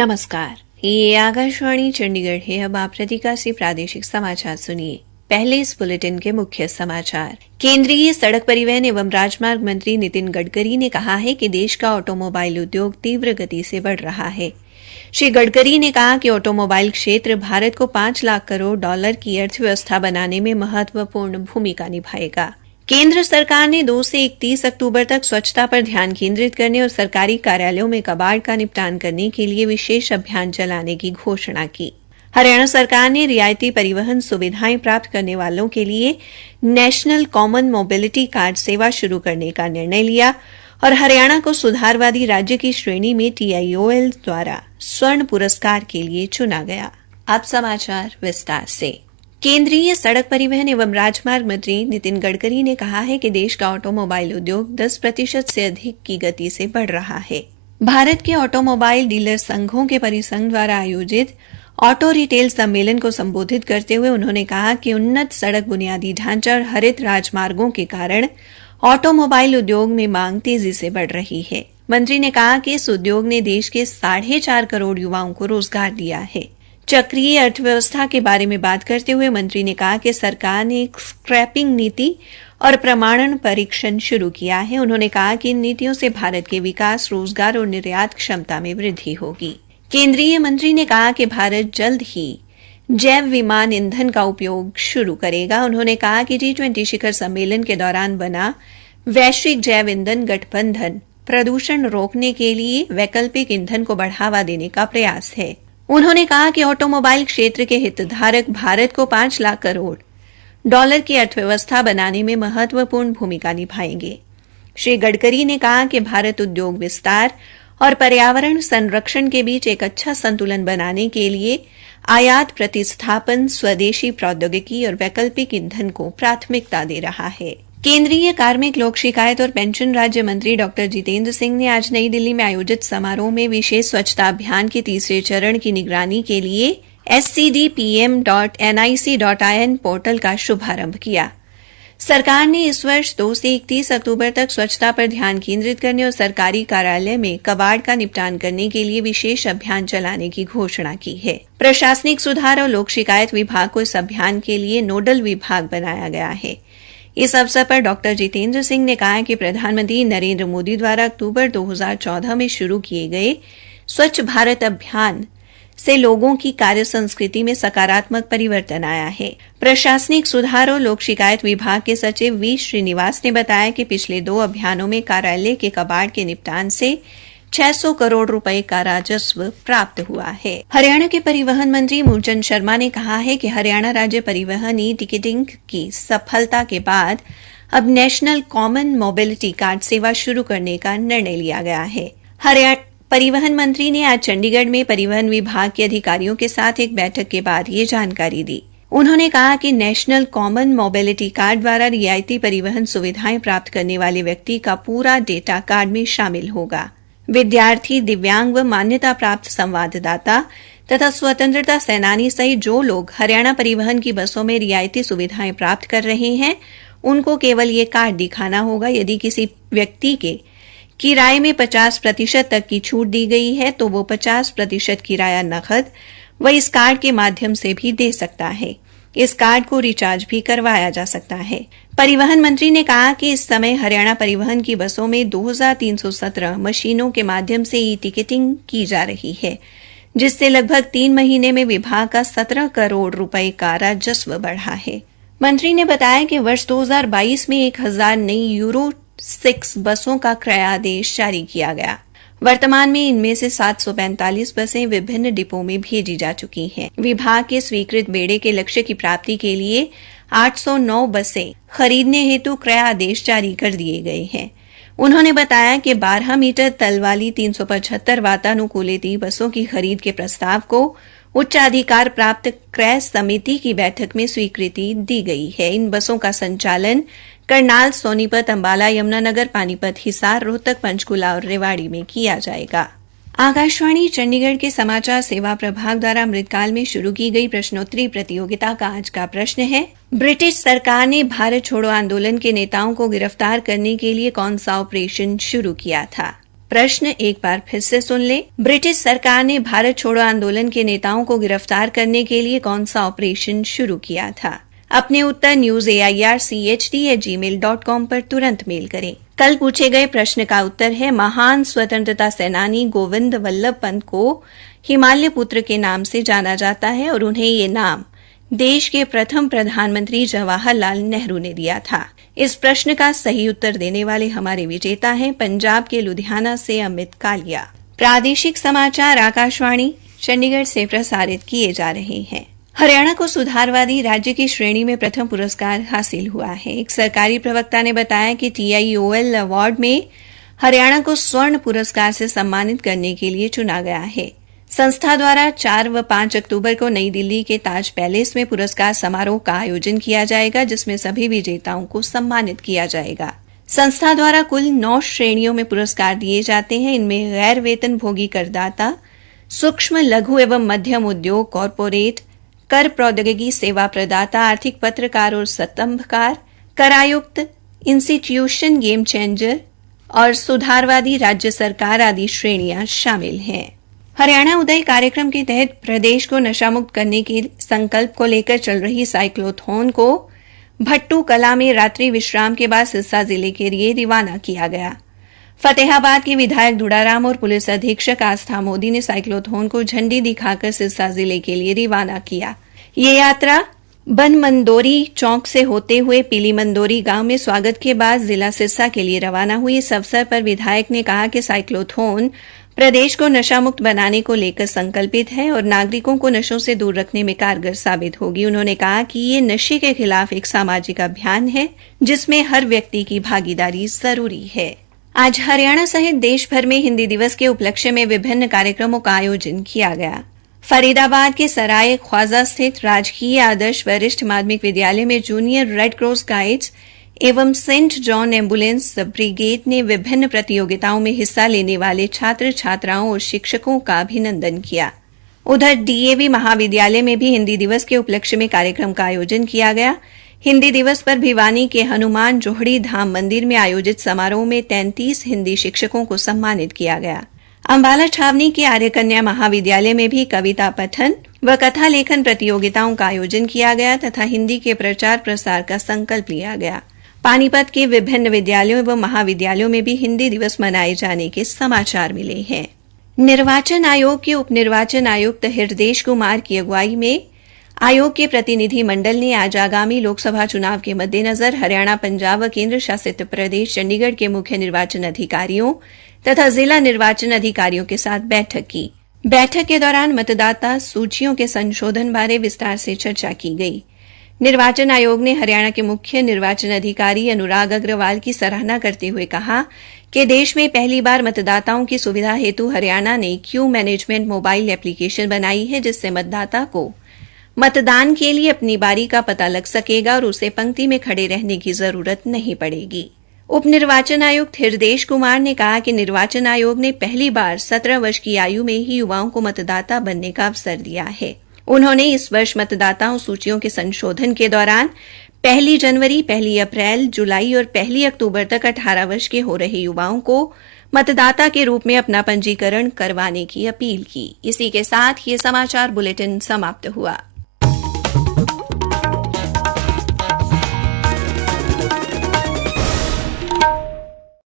नमस्कार, ये आकाशवाणी चंडीगढ़ है। अब आप रतिका से प्रादेशिक समाचार सुनिए। पहले इस बुलेटिन के मुख्य समाचार। केंद्रीय सड़क परिवहन एवं राजमार्ग मंत्री नितिन गडकरी ने कहा है कि देश का ऑटोमोबाइल उद्योग तीव्र गति से बढ़ रहा है। श्री गडकरी ने कहा कि ऑटोमोबाइल क्षेत्र भारत को $5 लाख करोड़ की अर्थव्यवस्था बनाने में महत्वपूर्ण भूमिका निभाएगा। केंद्र सरकार ने 2 से 31 अक्टूबर तक स्वच्छता पर ध्यान केंद्रित करने और सरकारी कार्यालयों में कबाड़ का निपटान करने के लिए विशेष अभियान चलाने की घोषणा की। हरियाणा सरकार ने रियायती परिवहन सुविधाएं प्राप्त करने वालों के लिए नेशनल कॉमन मोबिलिटी कार्ड सेवा शुरू करने का निर्णय लिया और हरियाणा को सुधारवादी राज्य की श्रेणी में TIOL द्वारा स्वर्ण पुरस्कार के लिए चुना गया। अब समाचार विस्तार से। केंद्रीय सड़क परिवहन एवं राजमार्ग मंत्री नितिन गडकरी ने कहा है कि देश का ऑटोमोबाइल उद्योग 10% से अधिक की गति से बढ़ रहा है। भारत के ऑटोमोबाइल डीलर संघों के परिसंघ द्वारा आयोजित ऑटो रिटेल सम्मेलन को संबोधित करते हुए उन्होंने कहा कि उन्नत सड़क बुनियादी ढांचा और हरित राजमार्गों के कारण ऑटोमोबाइल उद्योग में मांग तेजी से बढ़ रही है। मंत्री ने कहा कि इस उद्योग ने देश के 4.5 करोड़ युवाओं को रोजगार दिया है। चक्रीय अर्थव्यवस्था के बारे में बात करते हुए मंत्री ने कहा कि सरकार ने एक स्क्रैपिंग नीति और प्रमाणन परीक्षण शुरू किया है। उन्होंने कहा कि इन नीतियों से भारत के विकास, रोजगार और निर्यात क्षमता में वृद्धि होगी। केंद्रीय मंत्री ने कहा कि भारत जल्द ही जैव विमान ईंधन का उपयोग शुरू करेगा। उन्होंने कहा कि G20 शिखर सम्मेलन के दौरान बना वैश्विक जैव ईंधन गठबंधन प्रदूषण रोकने के लिए वैकल्पिक ईंधन को बढ़ावा देने का प्रयास है। उन्होंने कहा कि ऑटोमोबाइल क्षेत्र के हितधारक भारत को $5 लाख करोड़ की अर्थव्यवस्था बनाने में महत्वपूर्ण भूमिका निभाएंगे। श्री गडकरी ने कहा कि भारत उद्योग विस्तार और पर्यावरण संरक्षण के बीच एक अच्छा संतुलन बनाने के लिए आयात प्रतिस्थापन, स्वदेशी प्रौद्योगिकी और वैकल्पिक ईंधन को प्राथमिकता दे रहा है। केंद्रीय कार्मिक, लोक शिकायत और पेंशन राज्य मंत्री डॉ जितेंद्र सिंह ने आज नई दिल्ली में आयोजित समारोह में विशेष स्वच्छता अभियान के तीसरे चरण की निगरानी के लिए scdpm.nic.in पोर्टल का शुभारंभ किया। सरकार ने इस वर्ष 2 से 31 अक्टूबर तक स्वच्छता पर ध्यान केंद्रित करने और सरकारी कार्यालय में कबाड़ का निपटान करने के लिए विशेष अभियान चलाने की घोषणा की है। प्रशासनिक सुधार और लोक शिकायत विभाग को इस अभियान के लिए नोडल विभाग बनाया गया है। इस अवसर पर डॉ जितेंद्र सिंह ने कहा कि प्रधानमंत्री नरेंद्र मोदी द्वारा अक्टूबर 2014 में शुरू किए गए स्वच्छ भारत अभियान से लोगों की कार्य संस्कृति में सकारात्मक परिवर्तन आया है। प्रशासनिक सुधार और लोक शिकायत विभाग के सचिव वी श्रीनिवास ने बताया कि पिछले 2 अभियानों में कार्यालय के कबाड़ के निपटान से 600 करोड़ रुपए का राजस्व प्राप्त हुआ है। हरियाणा के परिवहन मंत्री मूलचंद शर्मा ने कहा है कि हरियाणा राज्य परिवहन टिकटिंग की सफलता के बाद अब नेशनल कॉमन मोबिलिटी कार्ड सेवा शुरू करने का निर्णय लिया गया है। हरियाणा परिवहन मंत्री ने आज चंडीगढ़ में परिवहन विभाग के अधिकारियों के साथ एक बैठक के बाद ये जानकारी दी। उन्होंने कहा कि नेशनल कॉमन मोबिलिटी कार्ड द्वारा रियायती परिवहन सुविधाएं प्राप्त करने वाले व्यक्ति का पूरा डेटा कार्ड में शामिल होगा। विद्यार्थी, दिव्यांग व मान्यता प्राप्त संवाददाता तथा स्वतंत्रता सेनानी सहित जो लोग हरियाणा परिवहन की बसों में रियायती सुविधाएं प्राप्त कर रहे हैं, उनको केवल ये कार्ड दिखाना होगा। यदि किसी व्यक्ति के किराए में 50% तक की छूट दी गई है तो वो 50% किराया नकद व इस कार्ड के माध्यम से भी दे सकता है। इस कार्ड को रिचार्ज भी करवाया जा सकता है। परिवहन मंत्री ने कहा कि इस समय हरियाणा परिवहन की बसों में 2317 मशीनों के माध्यम से टिकटिंग की जा रही है, जिससे लगभग 3 महीने में विभाग का 17 करोड़ रुपए का राजस्व बढ़ा है। मंत्री ने बताया कि वर्ष 2022 में 1000 नई यूरो 6 बसों का क्रय आदेश जारी किया गया। वर्तमान में इनमें से 745 बसें विभिन्न डिपो में भेजी जा चुकी हैं। विभाग के स्वीकृत बेड़े के लक्ष्य की प्राप्ति के लिए 809 बसें खरीदने हेतु क्रय आदेश जारी कर दिए गए हैं। उन्होंने बताया कि 12 मीटर तल वाली 375 वातानुकूलित बसों की खरीद के प्रस्ताव को उच्चाधिकार प्राप्त क्रय समिति की बैठक में स्वीकृति दी गई है। इन बसों का संचालन करनाल, सोनीपत, अंबाला, यमुनानगर, पानीपत, हिसार, रोहतक, पंचकुला और रेवाड़ी में किया जाएगा। आकाशवाणी चंडीगढ़ के समाचार सेवा प्रभाग द्वारा अमृतकाल में शुरू की गई प्रश्नोत्तरी प्रतियोगिता का आज का प्रश्न है, ब्रिटिश सरकार ने भारत छोड़ो आंदोलन के नेताओं को गिरफ्तार करने के लिए कौन सा ऑपरेशन शुरू किया था? प्रश्न एक बार फिर से सुन लें। ब्रिटिश सरकार ने भारत छोड़ो आंदोलन के नेताओं को गिरफ्तार करने के लिए कौन सा ऑपरेशन शुरू किया था? अपने उत्तर newsairchd@gmail.com पर तुरंत मेल करें। कल पूछे गए प्रश्न का उत्तर है, महान स्वतंत्रता सेनानी गोविंद वल्लभ पंत को हिमालय पुत्र के नाम से जाना जाता है और उन्हें ये नाम देश के प्रथम प्रधानमंत्री जवाहरलाल नेहरू ने दिया था। इस प्रश्न का सही उत्तर देने वाले हमारे विजेता हैं पंजाब के लुधियाना से अमित कालिया। प्रादेशिक समाचार आकाशवाणी चंडीगढ़ से प्रसारित किए जा रहे हैं। हरियाणा को सुधारवादी राज्य की श्रेणी में प्रथम पुरस्कार हासिल हुआ है। एक सरकारी प्रवक्ता ने बताया कि TIOL अवार्ड में हरियाणा को स्वर्ण पुरस्कार से सम्मानित करने के लिए चुना गया है। संस्था द्वारा 4 व 5 अक्टूबर को नई दिल्ली के ताज पैलेस में पुरस्कार समारोह का आयोजन किया जाएगा, जिसमें सभी विजेताओं को सम्मानित किया जाएगा। संस्था द्वारा कुल 9 श्रेणियों में पुरस्कार दिए जाते हैं। इनमें गैर वेतन भोगी करदाता, सूक्ष्म लघु एवं मध्यम उद्योग, कॉरपोरेट, कर प्रौद्योगिकी सेवा प्रदाता, आर्थिक पत्रकार और स्तंभकार, करायुक्त, इंस्टीट्यूशन गेम चेंजर और सुधारवादी राज्य सरकार आदि श्रेणियां शामिल हैं। हरियाणा उदय कार्यक्रम के तहत प्रदेश को नशामुक्त करने के संकल्प को लेकर चल रही साइक्लोथॉन को भट्टू कला में रात्रि विश्राम के बाद सिरसा जिले के लिए रवाना किया गया। फतेहाबाद के विधायक दुड़ाराम और पुलिस अधीक्षक आस्था मोदी ने साइक्लोथॉन को झंडी दिखाकर सिरसा जिले के लिए रवाना किया। ये यात्रा बनमंदोरी चौक से होते हुए पीली मंदोरी गांव में स्वागत के बाद जिला सिरसा के लिए रवाना हुई। इस अवसर पर विधायक ने कहा कि साइक्लोथॉन प्रदेश को नशामुक्त बनाने को लेकर संकल्पित है और नागरिकों को नशों से दूर रखने में कारगर साबित होगी। उन्होंने कहा कि ये नशे के खिलाफ एक सामाजिक अभियान है, जिसमें हर व्यक्ति की भागीदारी जरूरी है। आज हरियाणा सहित देश भर में हिंदी दिवस के उपलक्ष्य में विभिन्न कार्यक्रमों का आयोजन किया गया। फरीदाबाद के सराय ख्वाजा स्थित राजकीय आदर्श वरिष्ठ माध्यमिक विद्यालय में जूनियर रेड क्रॉस गाइड्स एवं सेंट जॉन एम्बुलेंस ब्रिगेड ने विभिन्न प्रतियोगिताओं में हिस्सा लेने वाले छात्र छात्राओं और शिक्षकों का अभिनंदन किया। उधर DAV महाविद्यालय में भी हिंदी दिवस के उपलक्ष्य में कार्यक्रम का आयोजन किया गया। हिंदी दिवस पर भिवानी के हनुमान जोहड़ी धाम मंदिर में आयोजित समारोह में 33 हिंदी शिक्षकों को सम्मानित किया गया। अंबाला छावनी के आर्य कन्या महाविद्यालय में भी कविता पठन व कथा लेखन प्रतियोगिताओं का आयोजन किया गया तथा हिंदी के प्रचार प्रसार का संकल्प लिया गया। पानीपत के विभिन्न विद्यालयों एवं महाविद्यालयों में भी हिंदी दिवस मनाए जाने के समाचार मिले हैं। निर्वाचन आयोग के उप निर्वाचन आयुक्त हृदेश कुमार की अगुवाई में आयोग के प्रतिनिधि मंडल ने आज आगामी लोकसभा चुनाव के मद्देनजर हरियाणा, पंजाब व केंद्र शासित प्रदेश चंडीगढ़ के मुख्य निर्वाचन अधिकारियों तथा जिला निर्वाचन अधिकारियों के साथ बैठक की। बैठक के दौरान मतदाता सूचियों के संशोधन बारे विस्तार से चर्चा की गई। निर्वाचन आयोग ने हरियाणा के मुख्य निर्वाचन अधिकारी अनुराग अग्रवाल की सराहना करते हुए कहा कि देश में पहली बार मतदाताओं की सुविधा हेतु हरियाणा ने क्यू मैनेजमेंट मोबाइल एप्लीकेशन बनाई है, जिससे मतदाता को मतदान के लिए अपनी बारी का पता लग सकेगा और उसे पंक्ति में खड़े रहने की जरूरत नहीं पड़ेगी। उप निर्वाचन आयुक्त हृदेश कुमार ने कहा कि निर्वाचन आयोग ने पहली बार 17 वर्ष की आयु में ही युवाओं को मतदाता बनने का अवसर दिया है। उन्होंने इस वर्ष मतदाताओं सूचियों के संशोधन के दौरान 1 जनवरी, 1 अप्रैल, जुलाई और 1 अक्टूबर तक 18 वर्ष के हो रहे युवाओं को मतदाता के रूप में अपना पंजीकरण करवाने की अपील की। इसी के साथ ये समाचार बुलेटिन समाप्त हुआ।